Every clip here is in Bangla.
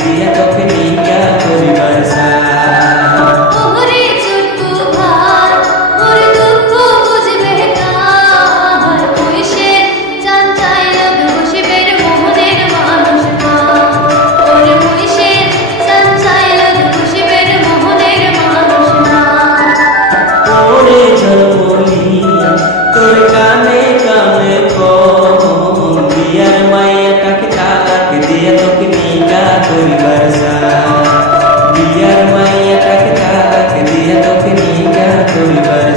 দিয়া তোকে নিকা করিবার ওরে ছোট্টু ভাই ওর দুঃখ বুঝবে কার ওই সে চান চাইলে বসিবের মোহনের মানুষ না ওরে ওই সে চান চাইলে বসিবের মোহনের মানুষ না ওরে ঝলমলি তোর কানে কানে কম বিয়ার মাইয়াটাকে তালাক দিয়া তোকে নিকা করিবার বিয়ার মাইয়াটাকে তালাক দিয়া তোকে নিকা করিবার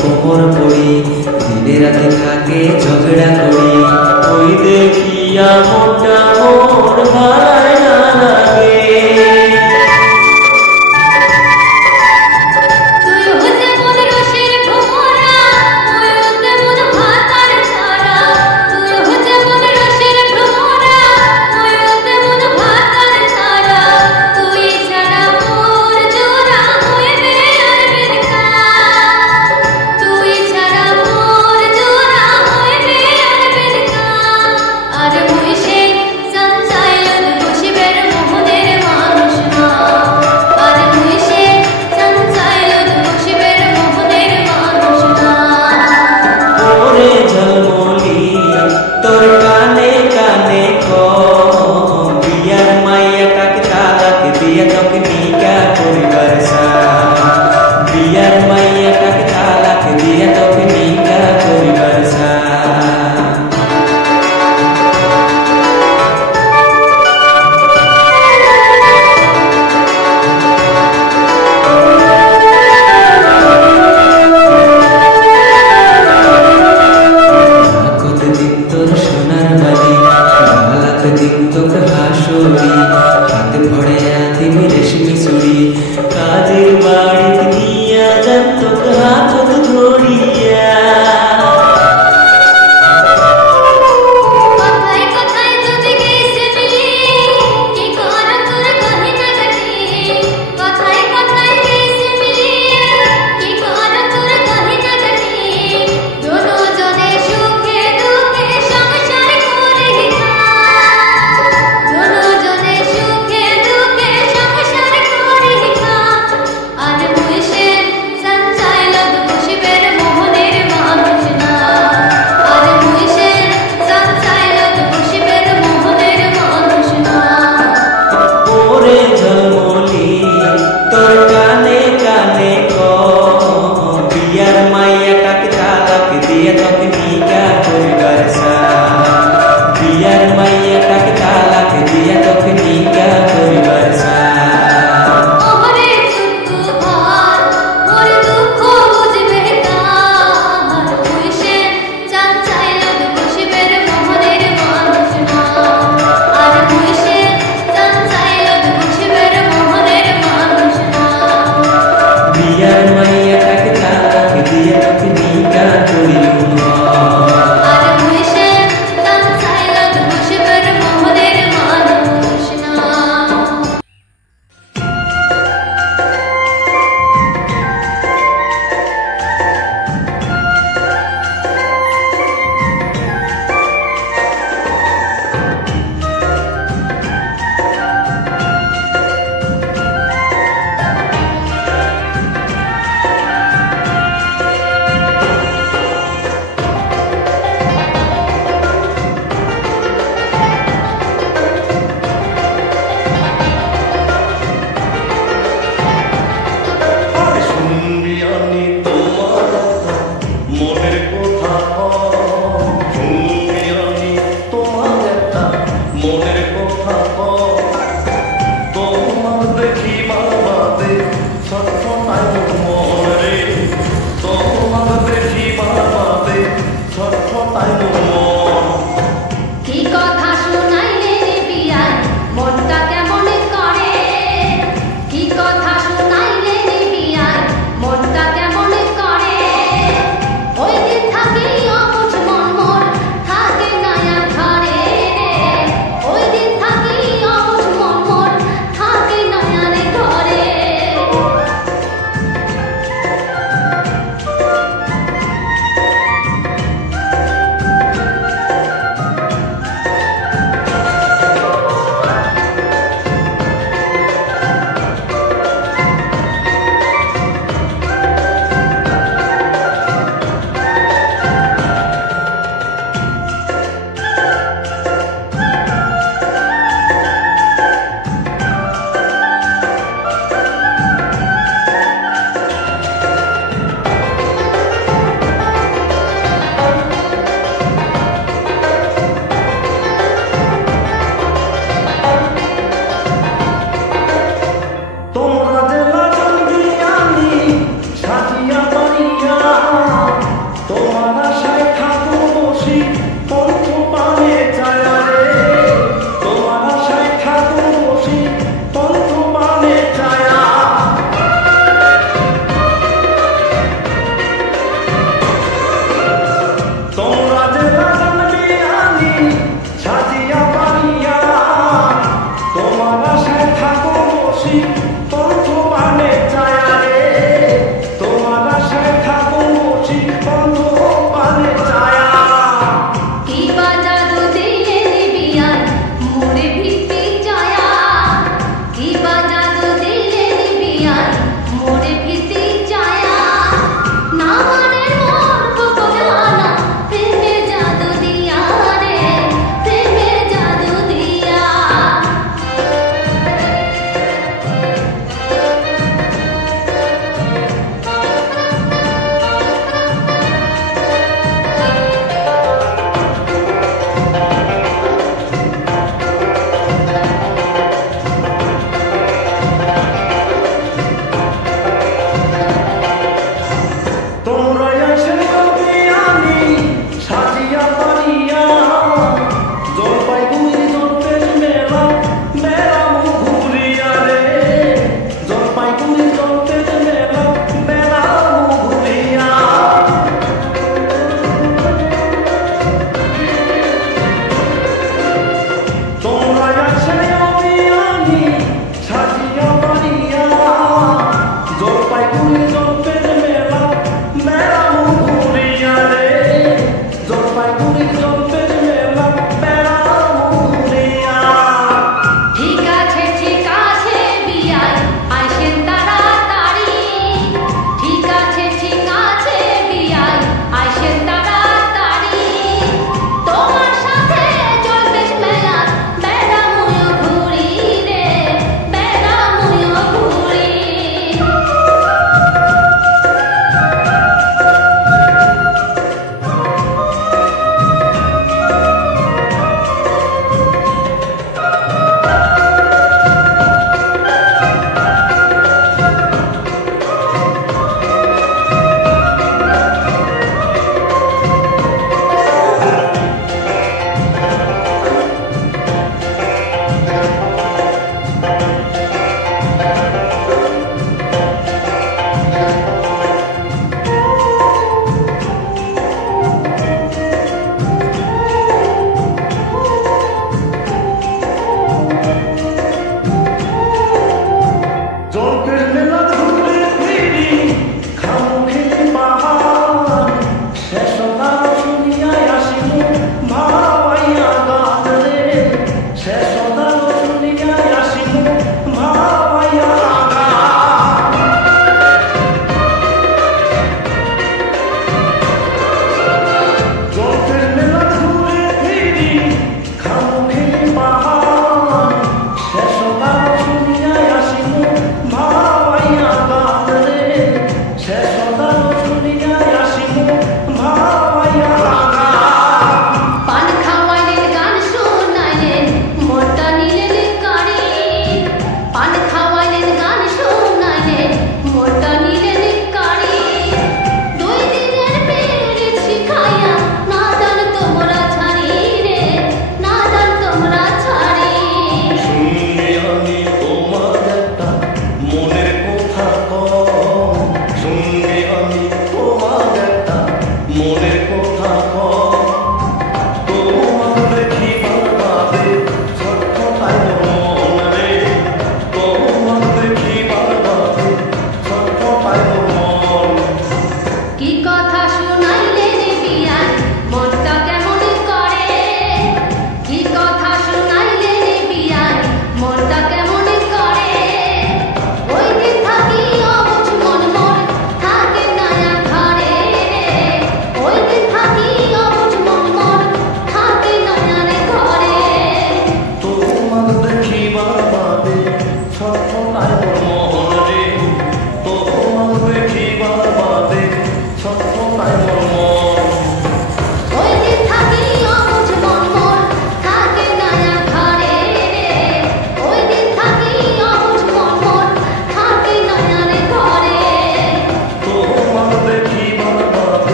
কোমর পড়ি দিনে রাতে থাকে ঝগড়া করি ওই দেখিয়া মোটা মোর ভালো না লাগে আর বসে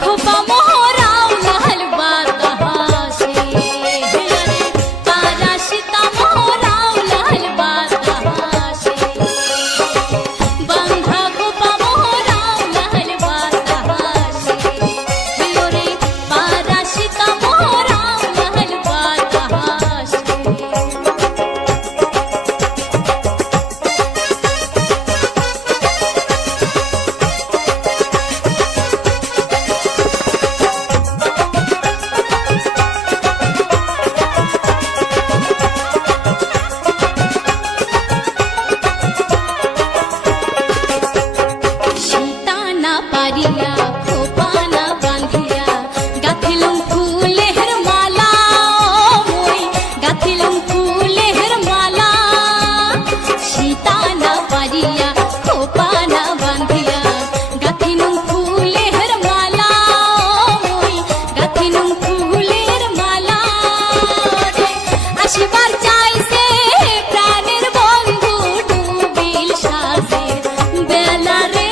खोपा मोहराव लाल बातासे रे पाराशिता मोहराव लाल बातासे बंधा खोपा मोहराव लाल बातासे रे पाराशिता मोहराव लाल बातासे पारिया खोपाना बांधिया गाथिलुम फूलेर माला मोई गाथिलुम फूलेर माला सीताना पारिया खोपाना बांधिया गाथिलुम फूलेर माला मोई गाथिलुम फूलेर माला रे आशीर्बाद चाइसे प्राणेर बंधु डुबिल साजे बेला रे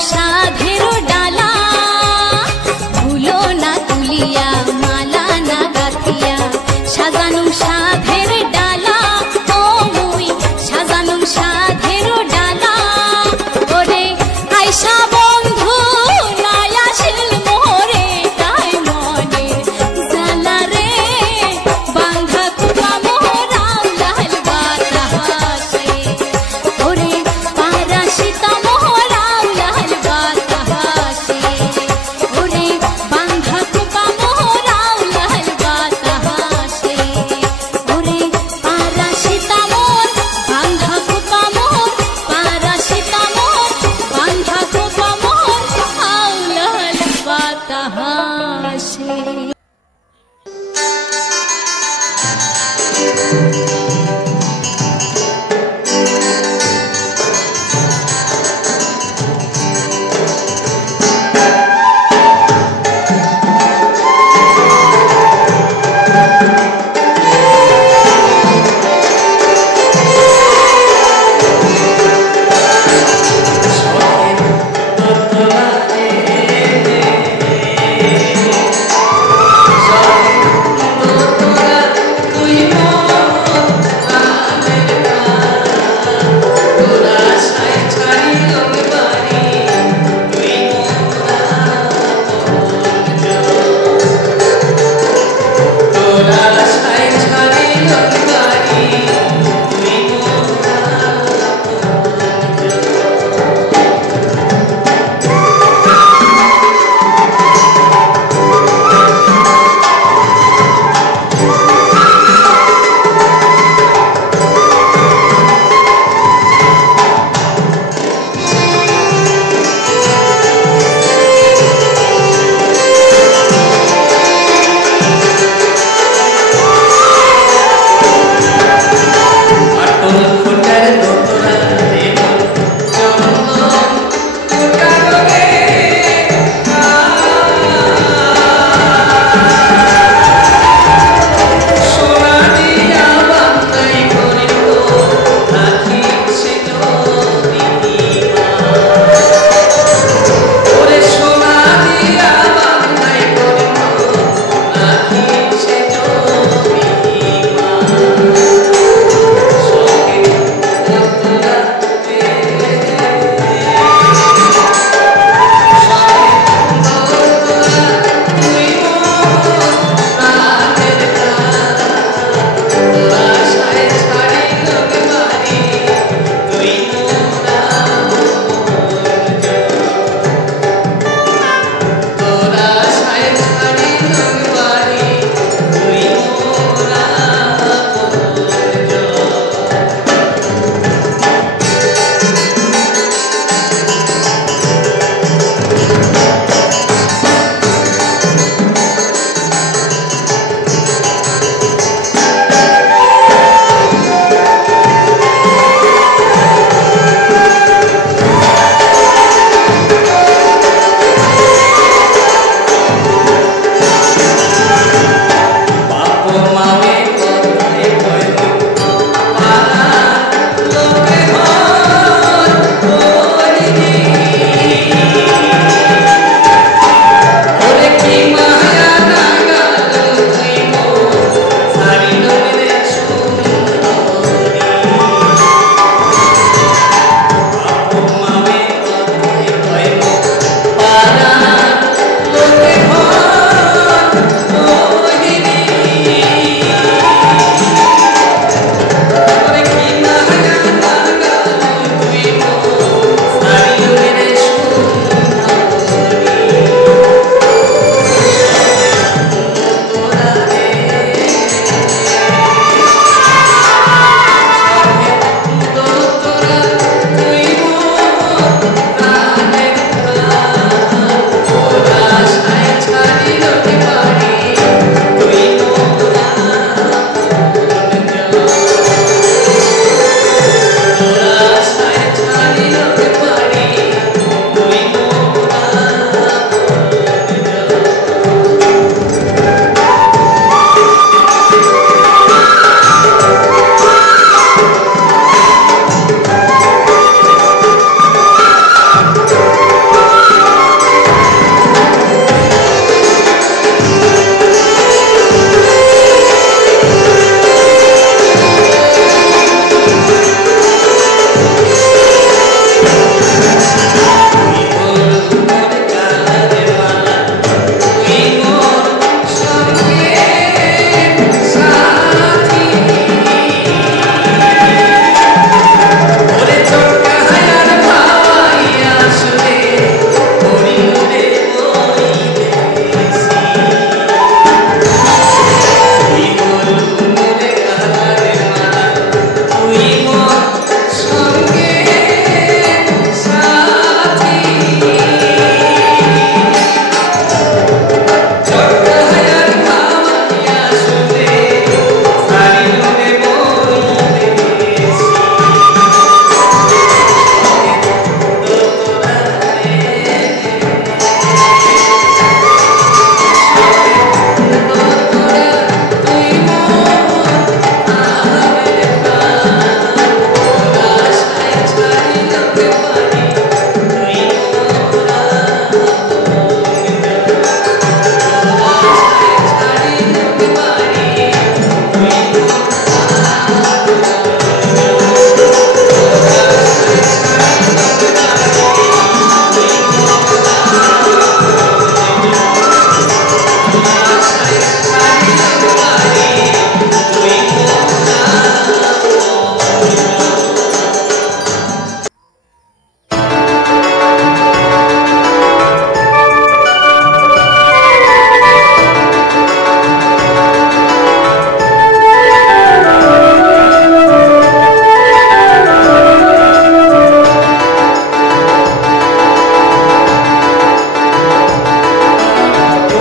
साधेरो डाला फूलो ना तुलिया माला ना गाथिया साजानुम साधेर डाला ओ मुई साजानुम साधेरो डाला ओरे आयशा बंधु नाया शिल मोहरे ताई मने जाला रे बांधा कुपा मोहराव लाल बातासे ओरे पाराशिता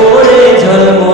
ওরে ঝলমল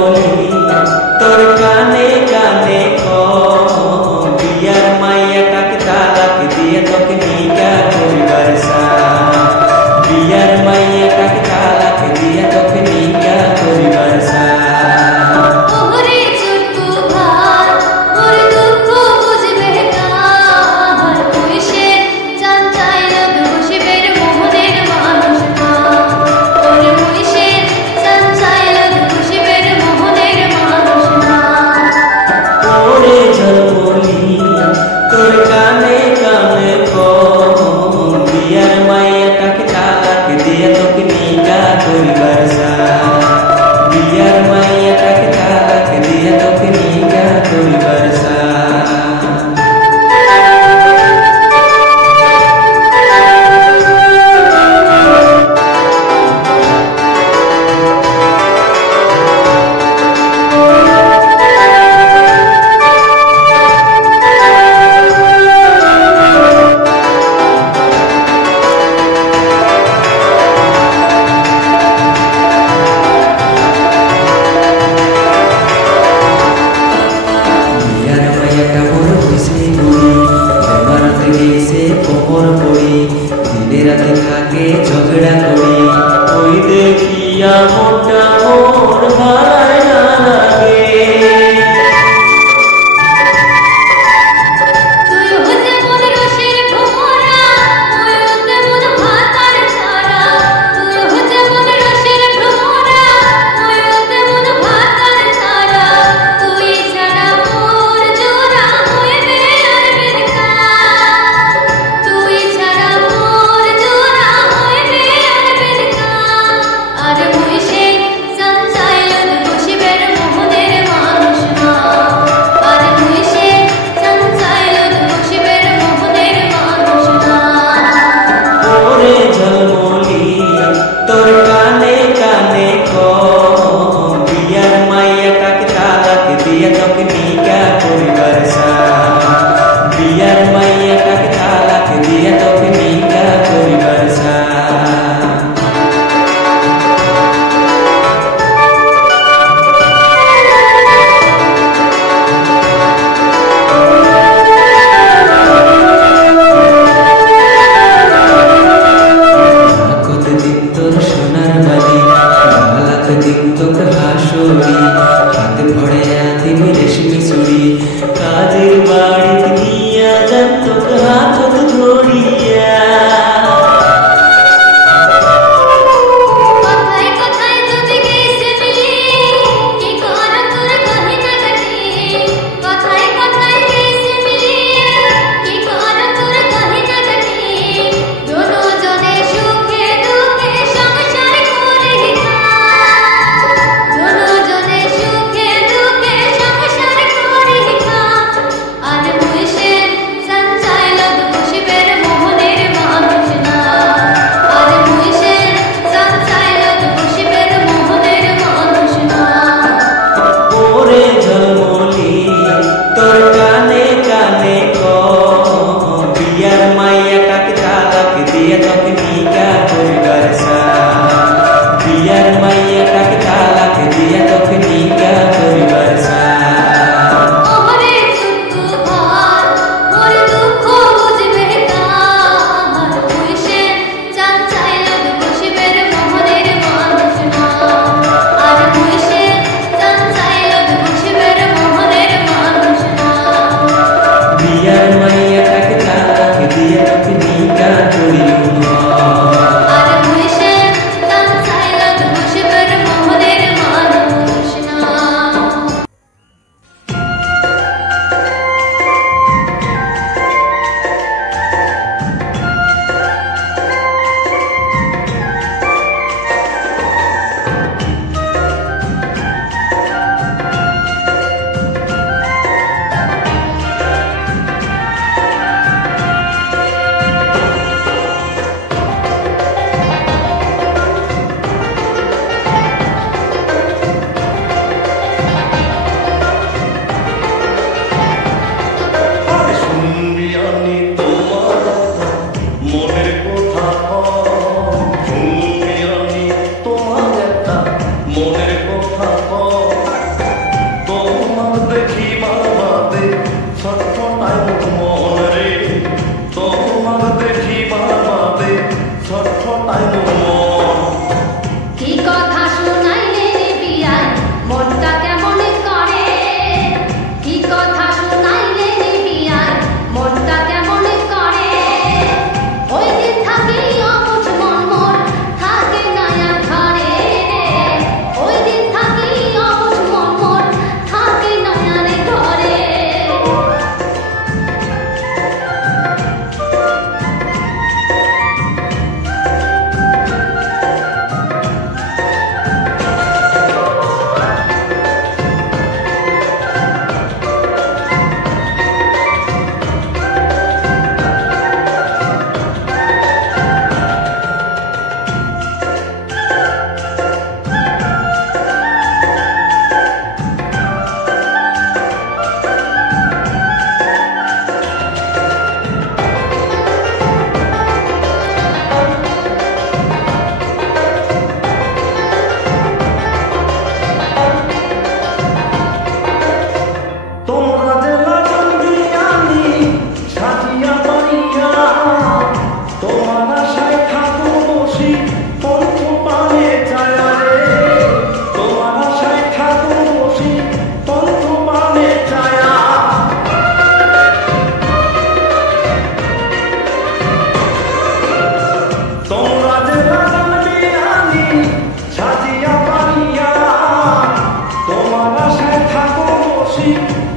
বসি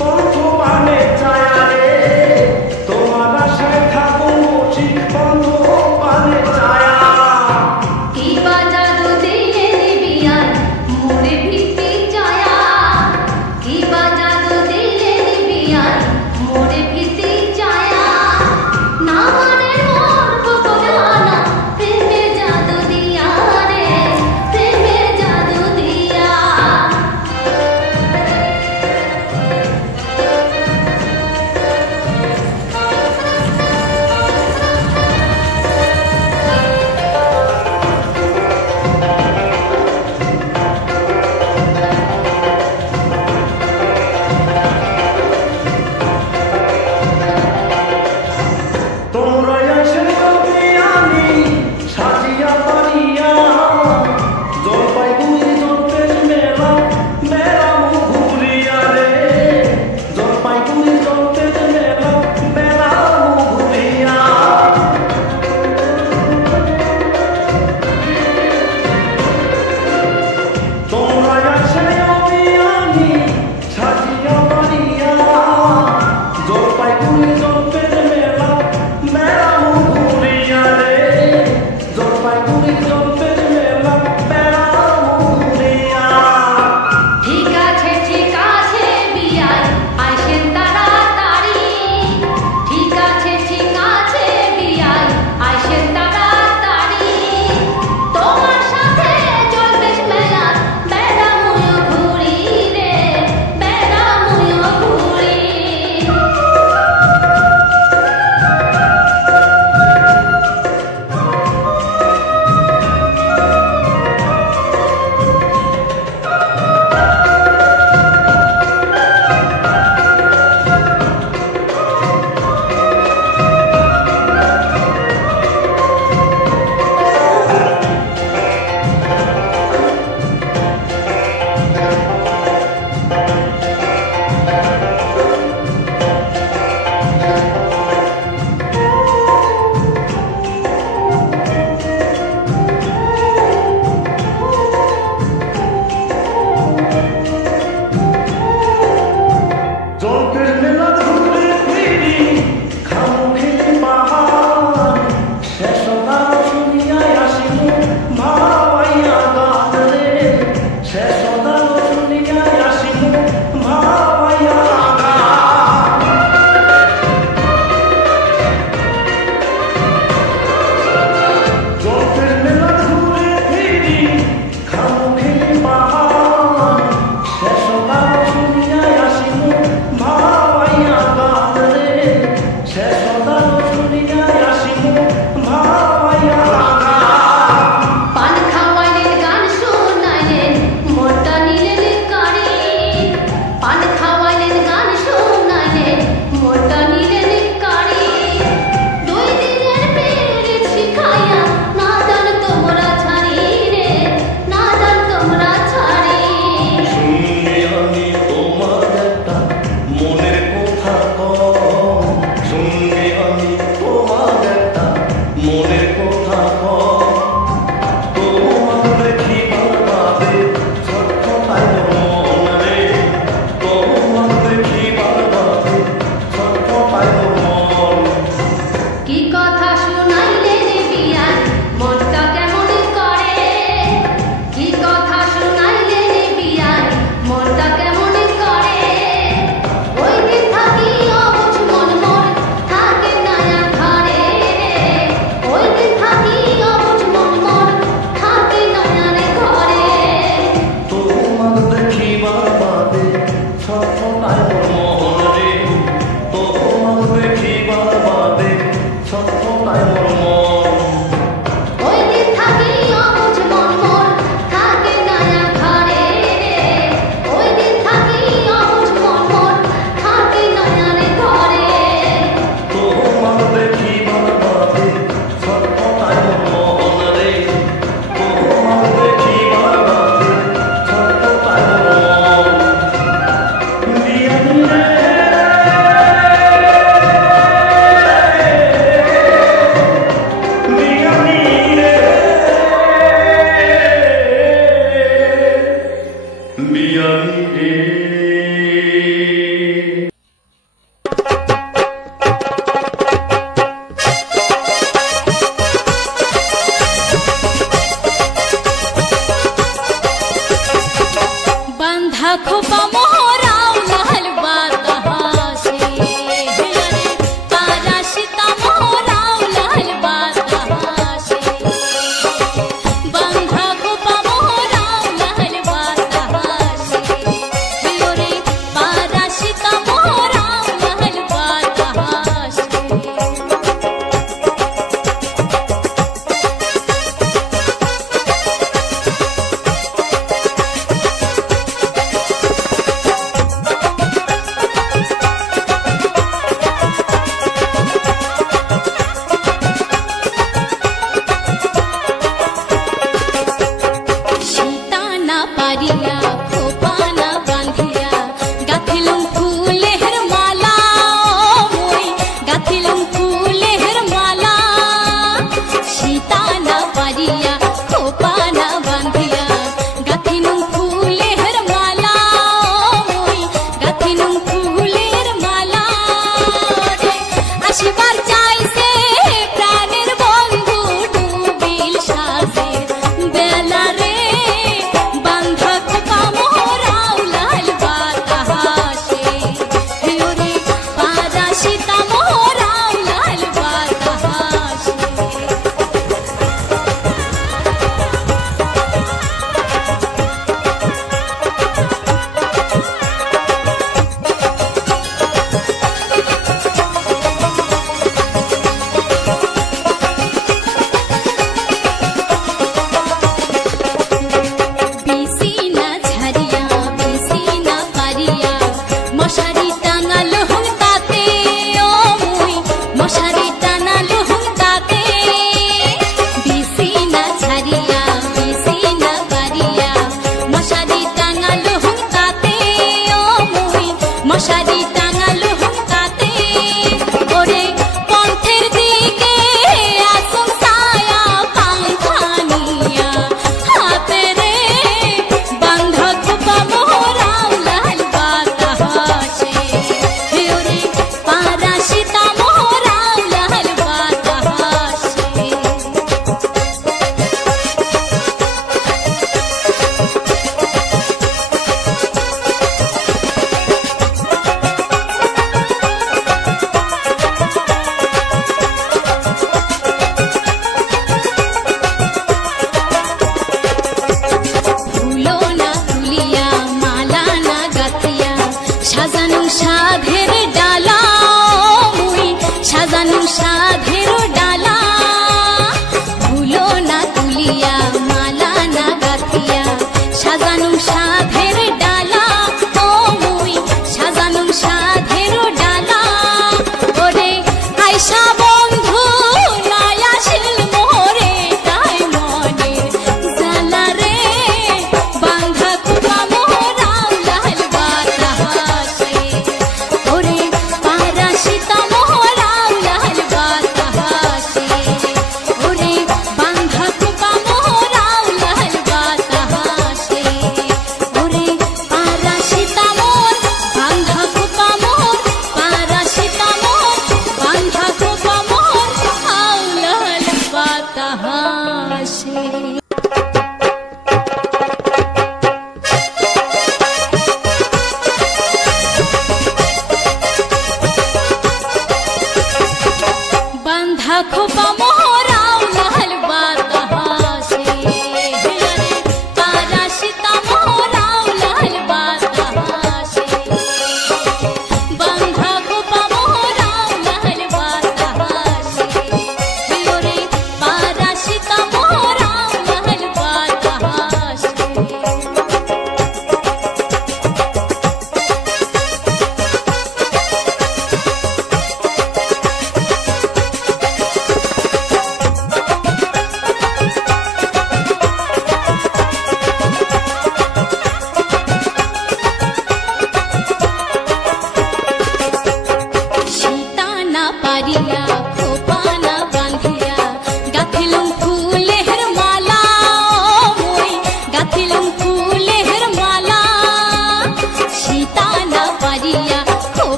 পন্থ পানে চায়া রে তোমার আশায় থাকো বসি পন্থ পানে চায়া কি বাজাদু দিলে নিবিয়ান মোরে ভিত্তি চায়া কি বাজাদু দিলে নিবিয়ান মোরে ভিত্তি চায়া না মানে মোর বকরানা প্রেমের জাদু দিয়া রে প্রেমের জাদু দিয়া তোমরা এসে আমি সাজিয়া পারিয়া জলপাইগুড়ি জলপের মেলা মেলা ঘুরিয়া রে জলপাইগুড়ি জলপের মেলা মেলা ঘুরিয়া তোমরা এসে আমি সাজিয়া পারিয়া জলপাইগুড়ি জলপের মেলা মেলা ঘুরিয়া রে জলপাইগুড়ি জলপের মেলা মেলা ঘুরিয়া ঠিক আছে বিয়াই আইসেন তাড়াতাড়ি ঠিক আছে বিয়াই আইসেন তাড়াতাড়ি তোমার সাথে জলবেশ মেলা বেড়ামুয় ঘুরি রে বেড়ামুয় ঘুরি জলপের মেলা ঘুরে ফিরি খামু খেলে পাহাড় শেষ গান শুনিয়া আসিল ভাবাইয়া গান রে শেষ গান শুনিয়া আসিল ভাবাইয়া গান জলপের মেলা ঘুরে ফিরি খামু খেলে পাহাড় শেষ গান শুনিয়া আসিল ভাবাইয়া গান রে শেষ গান শুনিয়া আসিল ভাবাইয়া গান পান খাওয়াইলেন গান শোনাইলেন মোরটা নিলেন কারি পান খাওয়াইলেন গান শোনাইলেন মোরটা নিলেন কারি 2 দিনের পেরে শিখাইয়া না জান তোমরা ছাড়ি রে না জান তোমরা ছাড়ি শুনবে আমি তোমার একটা মনের কথা কম শুনবে আমি তোমার একটা মনের কথা কম তোমার দেখিবার বাদে ছটফটায় মন রে তোমার দেখিবার বাদে ছটফটায় মন কি কথা শুনাইলেন বিয়ান মনটা কেমন করে কি কথা শুনাইলেন বিয়ান মনটা কেমন করে ওই দিন থাকি অবুঝ মন মোর থাকে নয়া ঘরে রে ওই দিন থাকি অবুঝ মন মোর থাকে নয়া রে ঘরে তোমার দেখিবার বাদে ছটফটায় মন রে তোমার দেখিবার বাদে ছটফটায় মন ওই দিন থাকি অবুঝ মন মোর থাকে নয়া ঘরে রে ওই দিন থাকি অবুঝ মন মোর থাকে নয়া রে ঘরে তোমার দেখিবার বাদে ছটফটায় মন রে তোমার দেখিবার বাদে ছটফটায় মন বিয়ানি রে বিয়ানি রে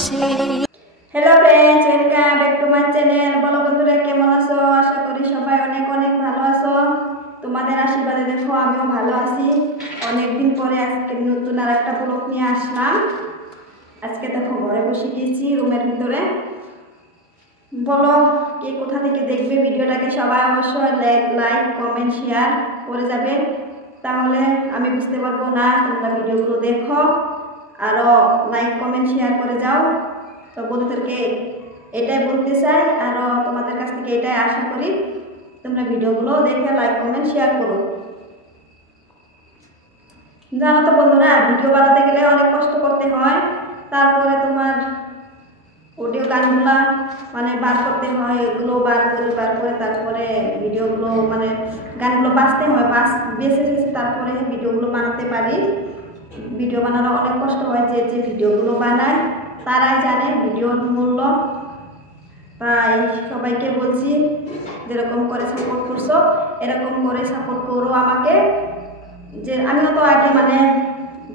আসে। Hello friends, welcome back to my channel. বলো বন্ধুরা, কেমন আছো? আশা করি সবাই অনেক অনেক ভালো আছো। তোমাদের আশীর্বাদে দেখো আমিও ভালো আছি। অনেকদিন পরে আজকে নতুন আর একটা ব্লগ নিয়ে আসলাম। আজকে দেখো ঘরে বসে গিয়েছি রুমের ভিতরে। বলো কে কোথা থেকে দেখবে ভিডিওটাকে? সবাই অবশ্যই লাইক কমেন্ট শেয়ার করে যাবে, তাহলে আমি বুঝতে পারবো না তোমরা ভিডিওগুলো দেখো। আরও লাইক কমেন্ট শেয়ার করে যাও। তো বন্ধুদেরকে এটাই বলতে চাই, আরও তোমাদের কাছ থেকে এটাই আশা করি তোমরা ভিডিওগুলো দেখে লাইক কমেন্ট শেয়ার করো। জানো তো বন্ধুরা, ভিডিও বানাতে গেলে অনেক কষ্ট করতে হয়। তারপরে তোমার অডিও গানগুলা মানে বার করতে হয়, এগুলো বার করে তারপরে ভিডিওগুলো মানে গানগুলো বাঁচতে হয়, বেছে তারপরে ভিডিওগুলো বানাতে পারি। ভিডিও বানানো অনেক কষ্ট হয়। যে ভিডিওগুলো বানায় তারাই জানে ভিডিওর মূল্য। তাই সবাইকে বলছি, যেরকম করে সাপোর্ট করছো এরকম করে সাপোর্ট করো আমাকে। যে আমিও তো আগে মানে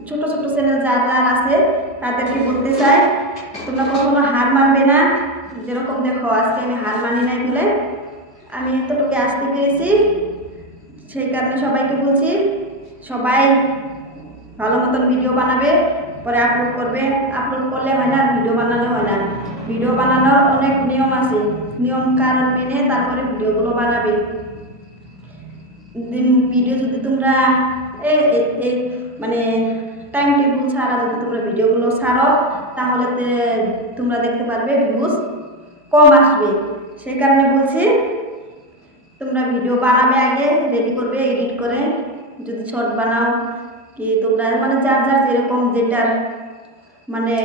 ছোট ছোট চ্যানেল যার আছে তাদেরকে বলতে চাই, তোমরা কখনো হার মানবে না। যেরকম দেখো আজকে আমি হার মানি নাই বলে আমি এতটুকু আসতে পেরেছি, সেই কারণে সবাইকে বলছি সবাই ভালো মতন ভিডিও বানাবে, পরে আপলোড করবে। আপলোড করলে হয় না, ভিডিও বানালে হয় না। ভিডিও বানানোর অনেক নিয়ম আছে, নিয়ম কারণ মেনে তারপরে ভিডিওগুলো বানাবে। ভিডিও যদি তোমরা মানে টাইম টেবিল ছাড়া যদি তোমরা ভিডিওগুলো ছাড়ো তাহলে তোমরা দেখতে পারবে ভিউজ কম আসবে। সেই কারণে বলছি তোমরা ভিডিও বানাবে, আগে রেডি করবে, এডিট করে যদি শর্ট বানাও কি তোমরা মানে যার যার যেরকম যেটার মানে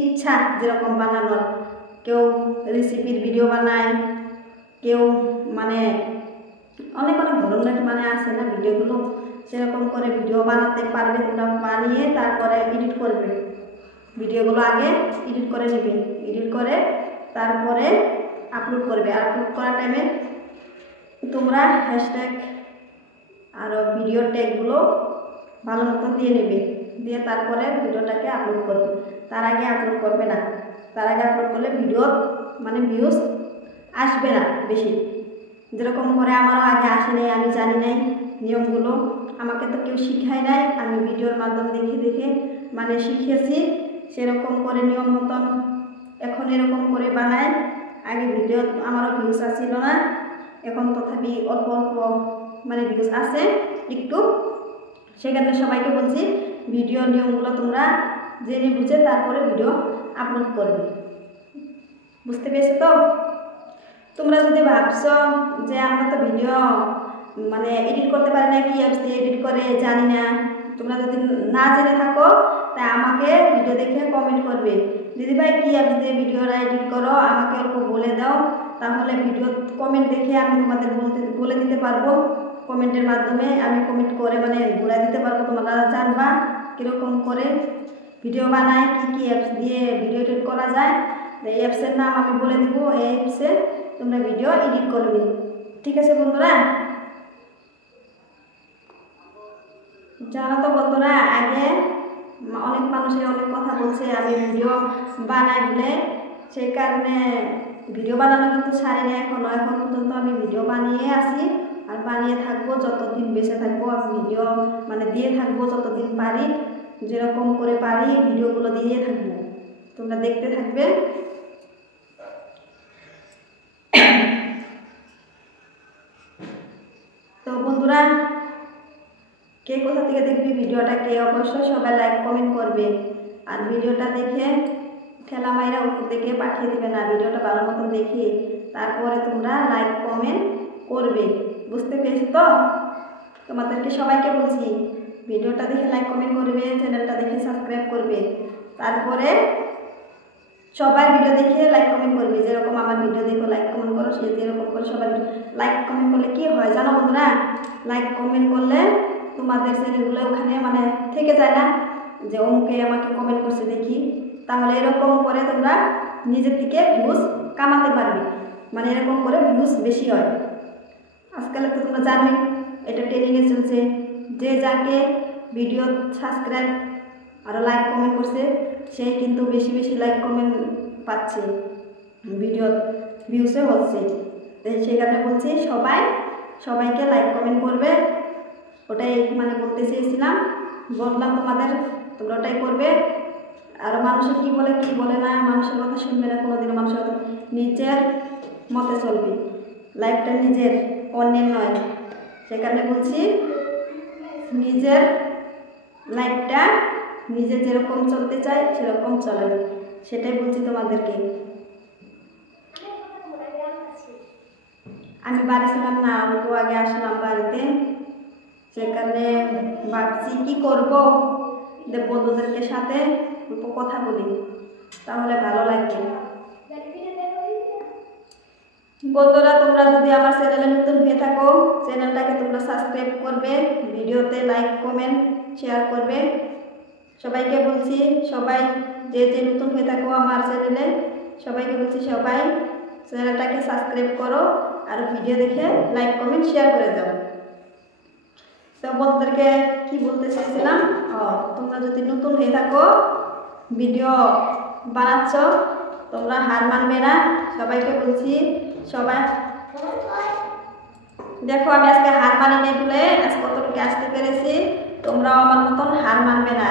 ইচ্ছা যেরকম বানানোর। কেউ রেসিপির ভিডিও বানায়, কেউ মানে অনেক অনেক ধরনের মানে আছে না ভিডিওগুলো, সেরকম করে ভিডিও বানাতে পারবে তোমরা। বানিয়ে তারপরে এডিট করবে, ভিডিওগুলো আগে এডিট করে নেবে, এডিট করে তারপরে আপলোড করবে। আপলোড করার টাইমে তোমরা হ্যাশট্যাগ আর ভিডিও ট্যাগগুলো ভালো মতো দিয়ে নেবে, দিয়ে তারপরে ভিডিওটাকে আপলোড করবে। তার আগে আপলোড করবে না, তার আগে আপলোড করলে ভিডিওর মানে ভিউজ আসবে না বেশি। যেরকম করে আমারও আগে আসে নাই, আমি জানি নাই নিয়মগুলো, আমাকে তো কেউ শিখায় নাই, আমি ভিডিওর মাধ্যমে দেখে দেখে মানে শিখেছি। সেরকম করে নিয়ম মতন এখন এরকম করে বানায়। আগে ভিডিও আমারও ভিউজ আসছিল না, এখন তথাপি অল্প অল্প মানে ভিউজ আছে একটু। সেক্ষেত্রে সবাইকে বলছি ভিডিও নিয়মগুলো তোমরা জেনে বুঝে তারপরে ভিডিও আপলোড করবে। বুঝতে পেরেছো তো? তোমরা যদি ভাবছো যে আমরা তো ভিডিও মানে এডিট করতে পারি না, কি অ্যাপস দিয়ে এডিট করে জানি না, তোমরা যদি না জেনে থাকো তাই আমাকে ভিডিও দেখে কমেন্ট করবে, দিদিভাই কি অ্যাপস দিয়ে ভিডিওটা এডিট করো আমাকে অল্প বলে দাও, তাহলে ভিডিও কমেন্ট দেখে আমি তোমাদের বলে দিতে পারবো। কমেন্টের মাধ্যমে আমি কমেন্ট করে মানে ঘুরে দিতে পারবো, তোমরা জানবা কীরকম করে ভিডিও বানায়, কি অ্যাপস দিয়ে ভিডিও এডিট করা যায়। এই অ্যাপসের নাম আমি বলে দেব, এই অ্যাপসে তোমরা ভিডিও এডিট করবে। ঠিক আছে বন্ধুরা? জানো তো বন্ধুরা, আগে অনেক মানুষের অনেক কথা বলছে আমি ভিডিও বানাই বলে, সেই কারণে ভিডিও বানানো কিন্তু ছাড়ি না এখন পর্যন্ত আমি ভিডিও বানিয়ে আসি আর বানিয়ে থাকবো। যতদিন বেঁচে থাকবো আমি ভিডিও মানে দিয়ে থাকবো, যতদিন পারি যেরকম করে পারি ভিডিওগুলো দিয়ে থাকবো, তোমরা দেখতে থাকবে। তো বন্ধুরা, কে কোথা থেকে দেখবি ভিডিওটাকে অবশ্যই সবাই লাইক কমেন্ট করবে। আর ভিডিওটা দেখে ঠেলা মাইরা উপর দেখে পাঠিয়ে দেবে না, ভিডিওটা ভালো মতন দেখে তারপরে তোমরা লাইক কমেন্ট করবে। বুঝতে পেরেছো তো? তোমাদেরকে সবাইকে বলছি ভিডিওটা দেখে লাইক কমেন্ট করবে, চ্যানেলটা দেখে সাবস্ক্রাইব করবে, তারপরে সবাই ভিডিও দেখে লাইক কমেন্ট করবে। যেরকম আমার ভিডিও দেখো লাইক কমেন্ট করো, সে যেরকম করে সবাই লাইক কমেন্ট করলে কি হয় জানো বন্ধুরা? লাইক কমেন্ট করলে তোমাদের চ্যানেলগুলো ওখানে মানে থেকে যায় না যে অমুকে আমাকে কমেন্ট করছে দেখি, তাহলে এরকম করে তোমরা নিজের থেকে ভিউজ কামাতে পারবে, মানে এরকম করে ভিউজ বেশি হয়। আজকালে তো তোমরা জানোই এটা ট্রেনিংয়ে চলছে, যে যাকে ভিডিও সাবস্ক্রাইব আরও লাইক কমেন্ট করছে, সে কিন্তু বেশি বেশি লাইক কমেন্ট পাচ্ছে, ভিডিও ভিউসে হচ্ছে। তো সেখানে বলছি সবাইকে লাইক কমেন্ট করবে, ওটাই মানে বলতে চেয়েছিলাম, বললাম তোমাদের, তোমরা ওটাই করবে। আর মানুষের কি বলে না, মানুষের কথা শুনবে না কোনোদিনও, মানুষের কথা নিজের মতে চলবে, লাইফটা নিজের, অন্যের নয়। সেখানে বলছি নিজের লাইফটা নিজে যেরকম চলতে চাই সেরকম চলে, সেটাই বলছি তোমাদেরকে। আমি বাড়ি ছিলাম না, অল্প আগে আসলাম বাড়িতে, সেখানে ভাবছি কি করব, যে বন্ধুদেরকে সাথে অল্প কথা বলি, তাহলে ভালো লাগবে। বন্ধুরা, তোমরা যদি আমার চ্যানেলে নতুন হয়ে থাকো, চ্যানেলটাকে তোমরা সাবস্ক্রাইব করবে, ভিডিওতে লাইক কমেন্ট শেয়ার করবে। সবাইকে বলছি, সবাই যে নতুন হয়ে থাকো আমার চ্যানেলে, সবাইকে বলছি সবাই চ্যানেলটাকে সাবস্ক্রাইব করো আর ভিডিও দেখে লাইক কমেন্ট শেয়ার করে দাও। তো বন্ধুদেরকে কি বলতে চাইছিলাম, তোমরা যদি নতুন হয়ে থাকো, ভিডিও বানাচ্ছ, তোমরা হার মানবে না। সবাইকে বলছি, সবাই দেখো আমি আজকে হার মানি নেই বলে আজ কতটুকু আসতে পেরেছি, তোমরাও আমার মতন হার মানবে না।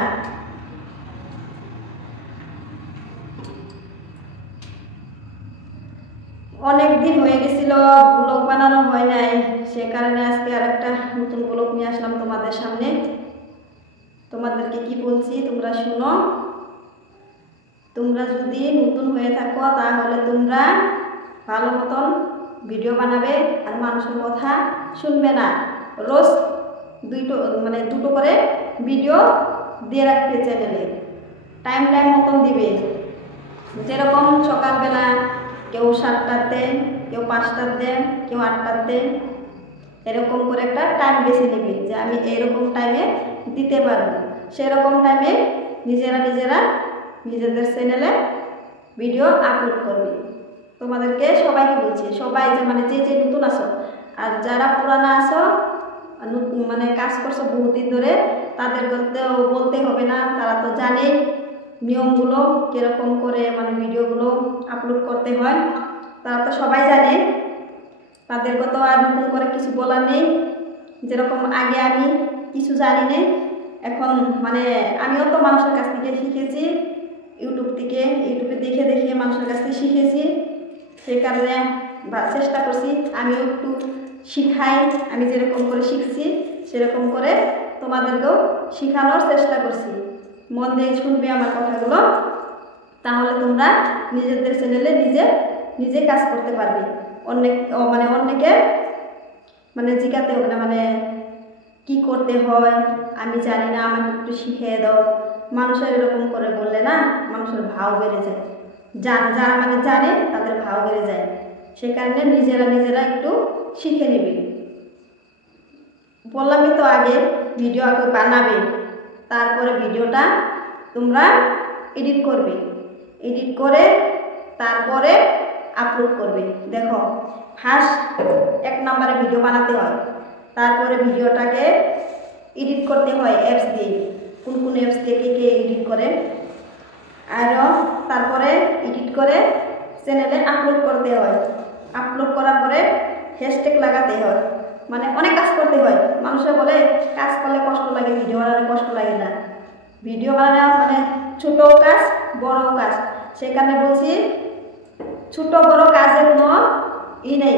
অনেক দিন হয়ে গেছিল ব্লগ বানানো হয় নাই, সে কারণে আজকে আর একটা নতুন ব্লগ নিয়ে আসলাম তোমাদের সামনে। তোমাদেরকে কি বলছি তোমরা শুনো। তোমরা যদি নতুন হয়ে থাকো তাহলে তোমরা ভালো মতন ভিডিও বানাবে আর মানুষের কথা শুনবে না। রোজ দুটো করে ভিডিও দিয়ে রাখবে চ্যানেলে, টাইম মতন দিবে। যেরকম সকালবেলা কেউ 7টার দেন, কেউ 5টার দেন, কেউ 8টার দেন, এরকম করে একটা টাইম বেছে নেবে যে আমি এরকম টাইমে দিতে পারবো। সেরকম টাইমে নিজেদের চ্যানেলে ভিডিও আপলোড করবে। তোমাদেরকে সবাইকে বলছি, সবাই যে নতুন আসো আর যারা পুরানা আসো, মানে কাজ করছো বহুদিন ধরে, তাদেরকেও বলতে হবে না, তারা তো জানে নিয়মগুলো কীরকম করে ভিডিওগুলো আপলোড করতে হয়, তারা তো সবাই জানে। তাদেরকে তো আর নতুন করে কিছু বলার নেই। যেরকম আগে আমি কিছু জানি না, এখন আমিও তো মানুষের কাছ থেকে শিখেছি, ইউটিউবে দেখে মানুষের কাছ থেকে শিখেছি। সে কারণে চেষ্টা করছি আমিও একটু শিখাই, আমি যেরকম করে শিখছি সেরকম করে তোমাদেরকেও শেখানোর চেষ্টা করছি। মন দিয়ে শুনবে আমার কথাগুলো, তাহলে তোমরা নিজেদের চ্যানেলে নিজে কাজ করতে পারবে। অন্যকে জিজ্ঞাতে হবে না, কি করতে হয় আমি জানি না, আমাকে একটু শিখিয়ে দাও। মানুষের এরকম করে বললে না, মানুষের ভাও বেড়ে যায়, যারা জানে তাদের ভাও বেড়ে যায়। সে কারণে নিজেরা একটু শিখে নেবে। বললামই তো আগে, ভিডিও আগে বানাবে, তারপরে ভিডিওটা তোমরা এডিট করবে, এডিট করে তারপরে আপলোড করবে। দেখো, ফার্স্ট 1 নম্বরে ভিডিও বানাতে হয়, তারপরে ভিডিওটাকে এডিট করতে হয় অ্যাপস দিয়ে। কোন অ্যাপস দিয়ে কে এডিট করে, আর তারপরে এডিট করে চ্যানেলে আপলোড করতে হয়। আপলোড করার পরে হ্যাশট্যাগ লাগাতে হয়, অনেক কাজ করতে হয়। মানুষে বলে কাজ করলে কষ্ট লাগে, ভিডিও বানালে কষ্ট লাগে না। ভিডিও বানানো ছোট কাজ বড় কাজ, সেখানে বলছি ছোট বড় কাজের কোনো নেই।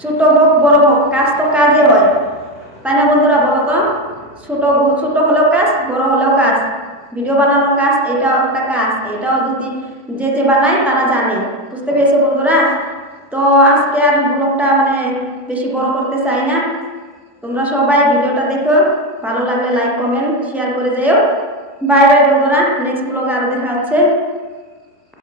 ছোট হোক বড় হোক, কাজ তো কাজে হয়, তাই না বন্ধুরা? বলো তো, ছোট হলেও কাজ, বড় হলেও কাজ। ভিডিও বানানোর কাজ এটাও একটা কাজ, এটাও যদি যে বানায় তারা জানে। বুঝতে পেরেছো বন্ধুরা? তো আজকে আর ব্লগটা বেশি বড় করতে চাই না। তোমরা সবাই ভিডিওটা দেখো, ভালো লাগলে লাইক কমেন্ট শেয়ার করে যেও। বাই বাই বন্ধুরা, নেক্সট ব্লগে আরো দেখা হচ্ছে।